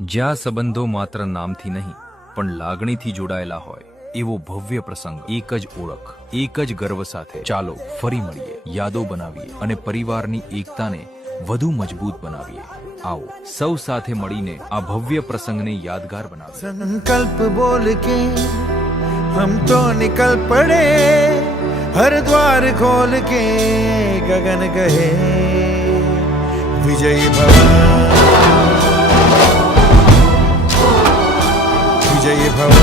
જ્યાં સંબંધો માત્ર નામથી નહીં પણ લાગણીથી જોડાયેલા હોય એવો ભવ્ય પ્રસંગ, એક જ ઓળખ, એક જ ગર્વ સાથે ચાલો ફરી મળીએ, યાદો બનાવીએ અને પરિવારની એકતાને વધુ મજબૂત બનાવીએ। आओ સૌ સાથે મળીને આ ભવ્ય પ્રસંગને યાદગાર બનાવીએ। संकल्प बोल के हम तो निकल पड़े, हर द्वार खोल के गगन कहे विजयी भव, विजयी भव,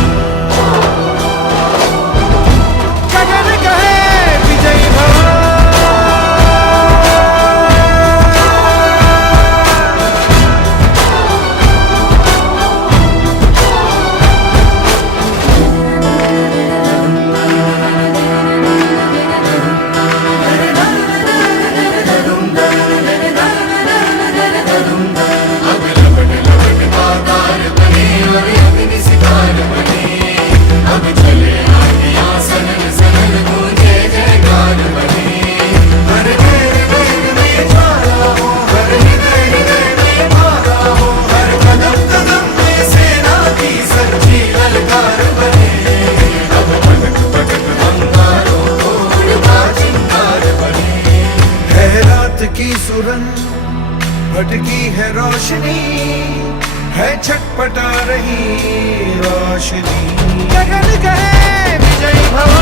गगन कहे विजयी भव। की सुरन भटकी है रोशनी, है छटपटा रही रोशनी, गगन कहे विजयी भव।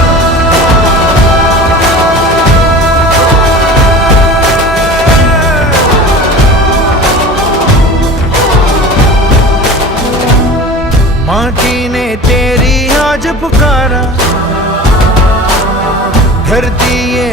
माटी ने तेरी आज पुकारा, धरती ये